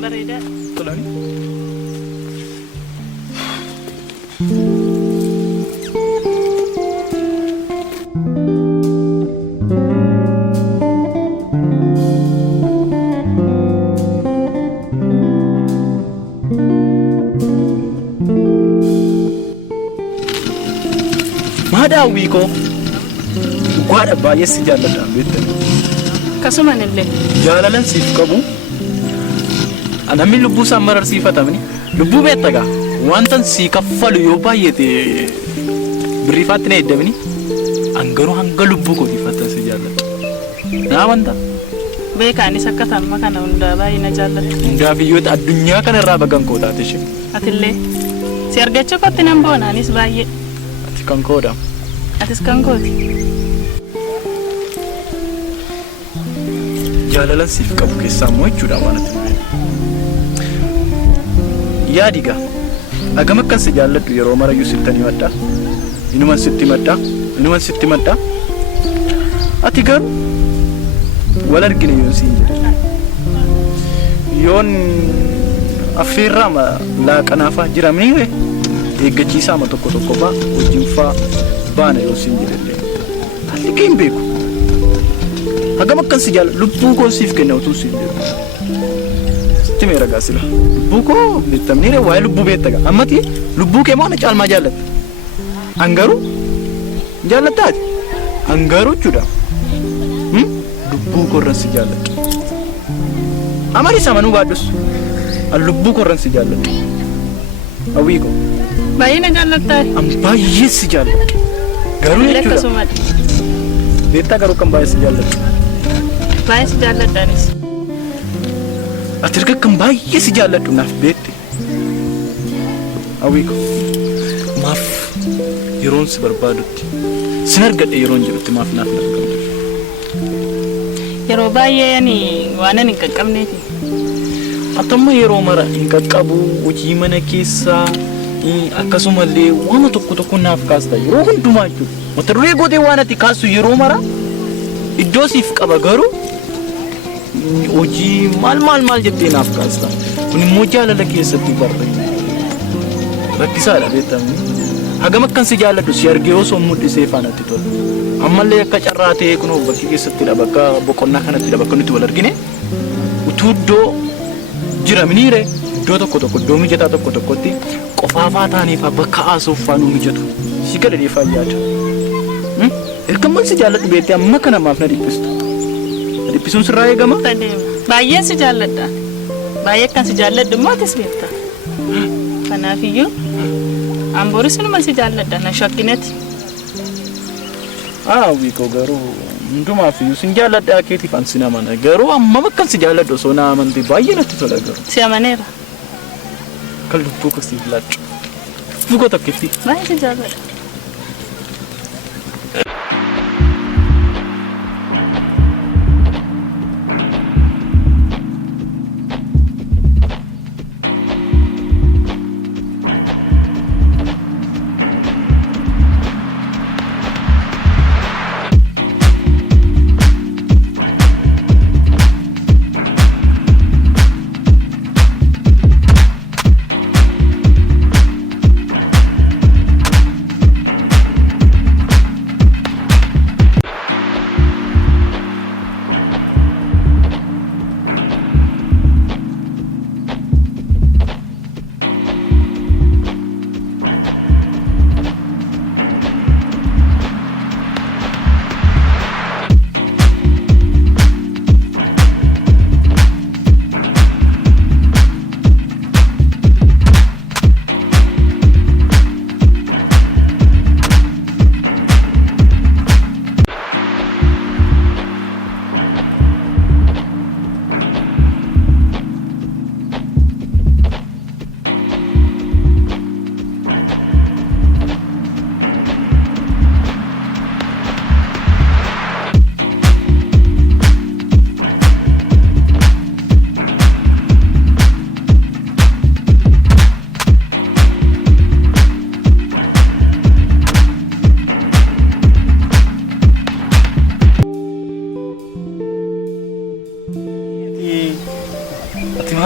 Bareda. Tolong. Mada wiko. Gwada baay'ee si jaalladha beektan. Kasuman illee. Jaalalan siif qabu. Namni lubbuu isaa mararsiifatamni lubbuu beektagaa wantan sii kaffalu yoo baay'ate birriifaatti na eddamni angaruu hanga lubbuu kootiifatan si jaalladha. Naa wanta. Beekaanis akka tamma kana hundaa baay'ee na jaalladha. Hundaa biyyoota addunyaa kanarraa bagan koo taate ishee. Atillee si argachuu kootti nan boonaanis baay'ee. Ati kan koodha. Atis kan kooti. Jaalalan siif qabu keessaa immoo jechuudha waan ati yaadiga agam akkan si jaalladhu yeroo marayyuu sittanii madda inuman sitti madda ati garuu wal argine yoon siin jedhe yoon affeerraa laaqanaafaa jiramni eeggachiisaa ma tokko faa wajjin faa baana yoon siin jedhe haalli kee hin beeku agam akkan si jaalladhu lubbuu koo siif kenna utuu siin jedhu Timee ragaa sila lubbuu koo beektamni waa'ee lubbuu beektaga ammati lubbuu kee moo na caalmaa jaallatta angaruu jaallattaati angaruu jechuudha lubbuu koo irraan si jaalladhu amani samanuu baadhus lubbuu koo irraan si jaalladhu hawwii koo baay'ee na jaallattaati an baay'ee si jaalladhu garuu jechuudha beektaa garuu kan baay'ee si jaalladhu baay'ee si jaalladhaanis. Ati erga kan baay'ee si jaalladhu naaf beekte hawwii koo maaf yeroon si barbaadutti sin argadhe yeroon jedhutti maaf naaf argamtu yeroo baay'ee ani waan ani hin qaqqabneeti atamma yeroo mara hin qaqqabu hojii mana keessaa akkasumallee waan tokko naaf kaasta yeroo hundumaa jechuudha mata duree gootee waan ati kaastu yeroo mara iddoo siif qaba garuu hojii maal jettee naaf kaasta kun immoo jaalala keessatti barre rakkisaadha beektamni hagam akkan si jaalladhu si argee osoo mul'isee faanatti tola ammallee akka carraa ta'ee kunoo bakki keessattidha bakka boqonnaa kanattidha bakka nuti wal argine utuu iddoo jiramniire iddoo tokko iddoo mijataa tokkotti qofaafaa taaneefaa bakka haasofaa nu mijatu si gadhadeefaa yaada ergamman si jaalladhu beektee amma kana maaf na dhiphistu dhiphisuun sirraa eegama baay'ee si jaalladha baay'ee kan si jaalladhu immoo atis beekta kanaafiyyuu ambooris numa si jaalladha na shakkinati wiikoo garuu hundumaafiyyuu sin jaalladhaa keetiif an sin amana garuu amma bakkan si jaalladhu osoo na amante baay'ee natti tola garuu si amaneera kan lubbuu koo siif laadhu lubbuu koo tokkitti baay'ee si jaalladha.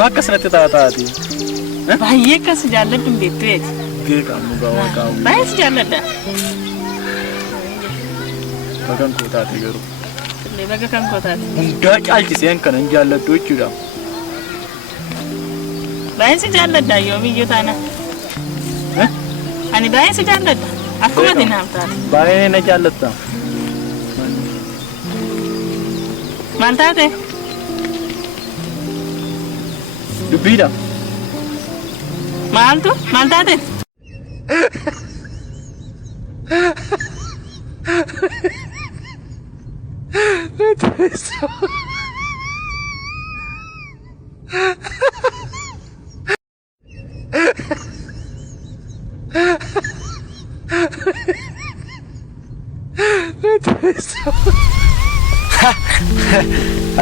akka sanatti taataati. Baay'ee akkas jaalladhu beektuuti. Beekamu gaawwa kaa'u. Baay'ee si jaalladha. Bagan koo taate garuu. Illee baga kan koo taate. Hundaa caalchiseen kanan jaalladhu jechuudha. Baay'ee si jaalladha yoomiyyuu taana. Ani baay'ee si jaalladha. Akkuma ati naaf taate. Baay'ee na jaallatta. Maal taate? Dubbiidha. Maaltu? Maal taate?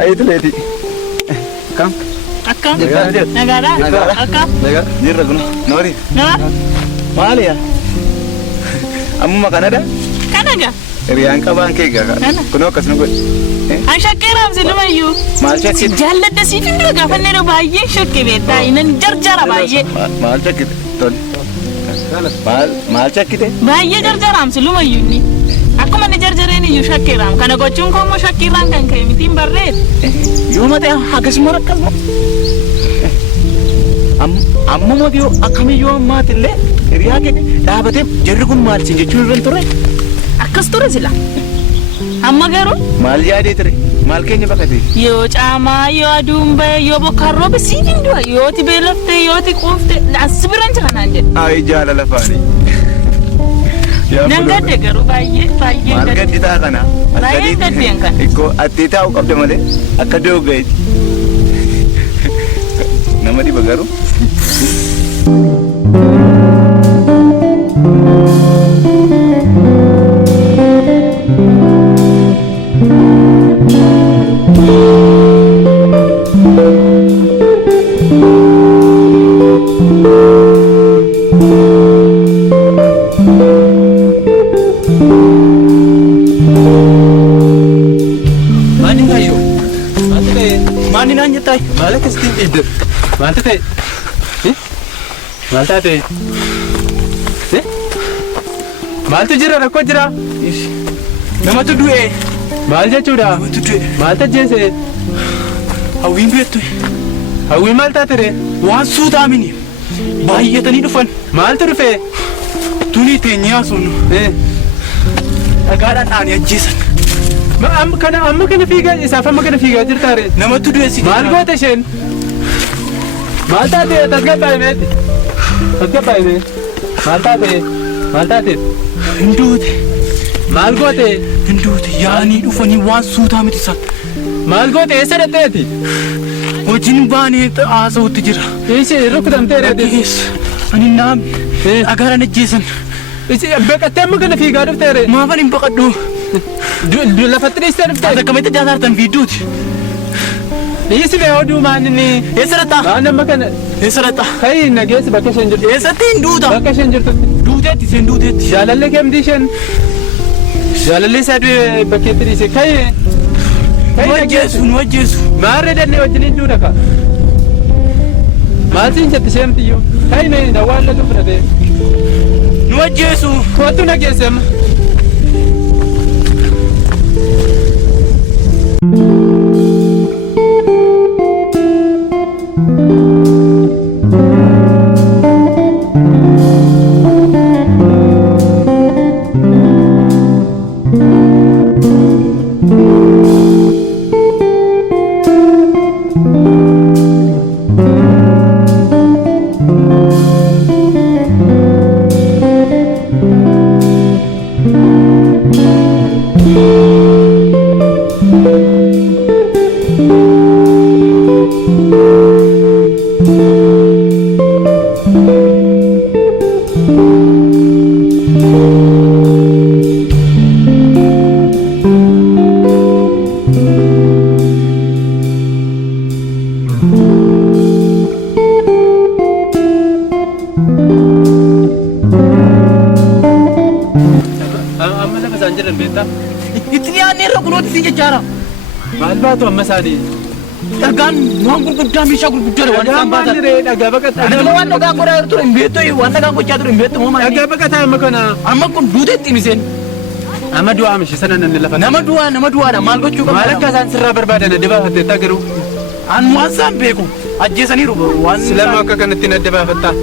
Itu lady. Kam? Akkam? Nagaadha. Nagaadha? Akkam? Nagaadha. Jirra kun. Noori. Nama? Maali yaa? Ammuma kanadha? Kanaga? Riyaan qabaan kee gaga. Kunoo akkas nu godhe. An shakkee raabsi lumayyuu. Maal shakkite? Jaalladha siif hin dura gaafannee dha baay'ee shakkee beektaa inan jarjara baay'ee. Maal shakkite? Tole. Maal shakkite? Baay'ee jarjaraamsi lumayyuu inni. Akkuma inni jarjareen iyyuu shakkeeraam. Kana gochuun koo immoo shakkiirraan kan ka'e mitiin barreedha. Yoo matee akkasuma rakkasuma. Ammuma yoo akkamiyyuu ammaatillee hiriyaa kee dhaabatee jarri kun maal siin jechuun irra ture? Akkas ture sila. Amma garuu maal yaadee ture? Maal keenya baqatee? yoo caamaa yoo aduun bahe yoo bokkaan roobe siif hin du'a yoo ti beelaftee yoo ti quufte as biran jira naan jedhe. Ayi jaalala faanii. Nan gadde garuu baay'ee baay'ee maal gaddi ta'a kana? Baay'ee gaddeen kana. Ikkoo attee taa'uu qabda malee akka doogayeeti. Nama dhiba garuu. Mani nanya tay, malah kestin ide, malah tay, malah tay, malah tu jira, rakko jira, nama tu dua, malah je cuda, malah tu jese, awin betul, awin malah tay tere, wan sudah mini, bahaya tani dufan, malah tu dufe, tu ni tenya sunu, agak ada ania jesan. Amma kana fiigaa isaaf amma kana fiigaa jirtaare namatti du'eessi maal goote isheen maal taate tasgabbaa'ime maal taate hinduute maal goote hinduute yaanii dhufanii waan suutaa miti isa maal goote eessa dhatteeti wajjin baanee haasa'utti jira ishee rukutamteereeti ani naam agaaran ajjeesan beekattee amma kana fiigaa dhufteere maafan hin baqadhu lafatti dhiistee dhuftee akka kamitti jaatartan fiidduuti dhiisi bee oduu maaninni eessarata maan amma kana eessarata kayi nageessi bakka isheen jirtu eessatti hin duuta bakka isheen jirtutti duuteetti isheen duuteetti jaalallee keemti isheen jaalallee isaa du'e bakkeetti dhiise kayi nu wajjeessu maarree dannee wajjiniin duudha ka maaltiin jetti isheentiyyuu kayi mee dawwaan laga fudhatee nu wajjeessu kootu nageesse amma Itni aanee irra kunuuti si jechaara. Maal baatu amma isaanii dhagaan waan gurguddaa meeshaa gurguddaa waan isaan baatan. Dhagaa baqataa. Ani waan dhagaan godhaa ture hin beektu waan dhagaan gochaa ture hin beektu moo maali? Dhagaa baqataa amma kana. Amma kun duuteetti miseen. Amma du'aa mishi sana nan lafa. Nama du'aadha maal gochuu qabna? Maal akka isaan sirraa barbaadan adda baafatteettaa garuu. An waan isaan beeku ajjeesaniiru waan Silama akka kanatti adda baafattaa.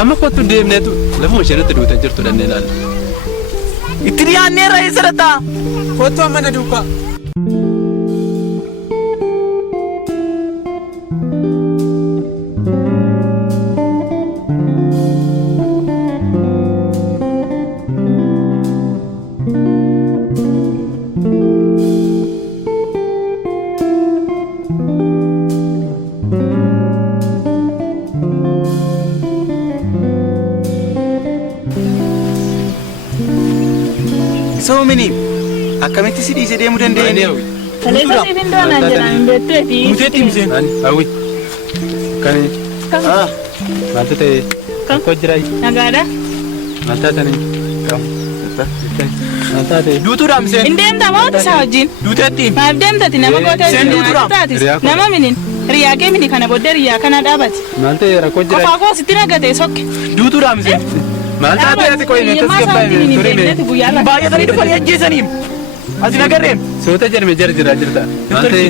Amma kottu deemneetu lafuma isheenatti duutan jirtu dannee ilaalla. itti dhiyaanneerra eessarata. Kottu amma na duukaa. So many akkamitti si dhiisee deemuu dandeenye? Kaleessa siifin doonaan jedhaan beekteeti. Muteetti miseen. Hawwi. Kan maaltu ta'e? Kan Koo jiraa? nagaadha. Maal taatanii? Maal taatee? Duutuudhaa miseen. Hin deemta mooti isaa wajjin. Duuteetti. Maaf deemtati nama gootee Seen duutuudhaa. taatis. Hiriyaa koo. Nama minin. Riyaa kee mini kana booddee riyaa kana dhaabati. Maal ta'e rakkoo jiraa? Qofaa koo sitti nagatee sokke. Duutuudhaa miseen. Maal taatee ati qo'inee tasgabbaa'ee turime? Baay'atanii dhufanii ajjeesaniim. Asi nagarreem. Soota jedhame jara jiraa jirta. Maal ta'e?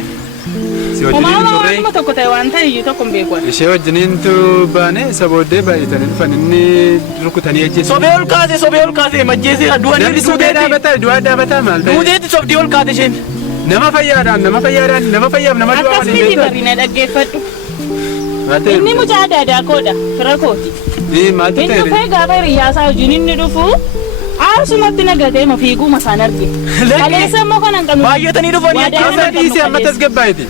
Si wajjiniin Uumama turre? waanuma tokko ta'e waan ta'e iyyuu tokko hin beeku. Ishee wajjiniintu baane isa booddee baay'atanii dhufan inni rukutanii ajjeesu. Sobee ol kaasee majjeeseera du'anii Namni sobee duuteetti. dhaabataa du'aa dhaabataa maal ta'e? Duuteetti sobdii ol kaate isheen. Nama fayyaaf nama du'aa Akkas waliin miti beektu. bari na dhaggeeffadhu. Maal ta'e? Inni mucaa daadaa koodha fira kooti. Maaltu Inni ta'e? dhufee gaafa hiriyaasaa wajjin inni dhufu aarsumatti nagatee fiiguma isaan arge. Kaleessa immoo kan hin qabne. Baay'atanii dhufanii Waadaa Keessa ajjeesan. nama dhiisee amma kaleessa. tasgabbaa'eeti.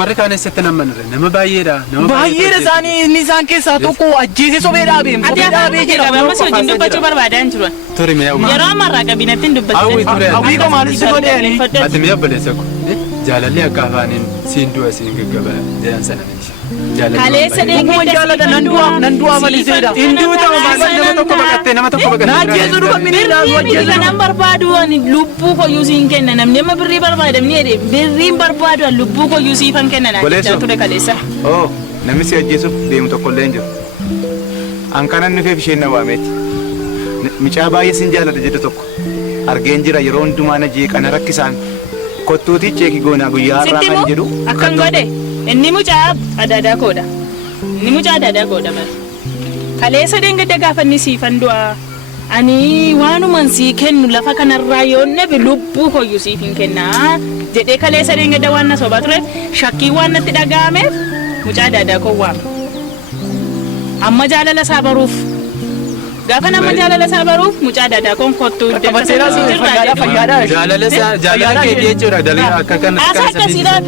Warri kaan eessatti namanire nama baay'eedha. Baay'eedha isaanii inni isaan keessaa tokko ajjeesee sobee dhaabee. Ati afaan kee qaba ammas wajjin dubbachuu barbaadaa hin jiran. Tori mee hawwi. Yeroo ammarraa qabinatti hin Hawwi dubbachuu. ture. Hawwii koo maaliif si godheeni? Ati mee obboleessa ko jaalalli akka afaaniin siin du'a siin gaggaba jedhan sana miti. Kaleessa Dhuguma jaalladha nan du'aa maliseedha. Hinduu ta'u maal nama tokko baqattee nama tokko baqattee. Naajjeesu dhufa miniidhaa Birrii kanan barbaadu ani lubbuu koyyuu siin kenna namni amma birrii barbaadamni jedhe birriin barbaadu ani lubbuu koyyuu siifan kenna naan jechaa ture kaleessa. Oh, namni si ajjeesuuf deemu tokko illee hin jiru. An kanan nufeef isheen na waameeti. Micaa baay'ee sin jaalladha jedhu tokko. Argeen jira yeroo hundumaa na jeeqana rakkisaan. Kottuutii ceeki goonaa guyyaa har'aa Sitti kan immoo jedhu. akkam godhe inni mucaa adaadaa koodha. Inni mucaa adaadaa koodha bara. Kaleessa deengada gaafa inni siifan du'a. Ani waanuman sii kennu lafa kanarraa yoo nabi lubbuu koyyuu siif hin kennaa jedhee kaleessa deengada waan na sobaa ture shakkii waan natti dhaga'ameef mucaa adaadaa koo waame. Amma jaalala isaa baruuf gaafa nama jaalala isaa baruuf mucaa adaadaa koon kottuu Qabateeraa si fayyaadhaa. Jaalala kee jechuudha dalii akka kan Asa akkasiidhaan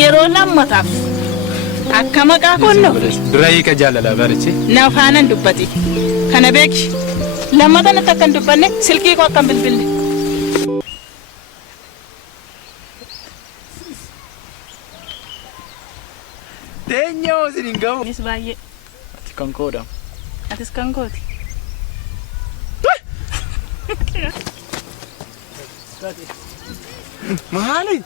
yeroo lammataaf akka maqaa konno dura hiika jaalala barichi. na faanan dubbati. Kana beeki lammata natti akka hin dubbanne silkii koo akka hin bilbille. Teenyoo isin hin gahu. Anis baay'ee Ati kan koodha. atis kan kooti. Maali?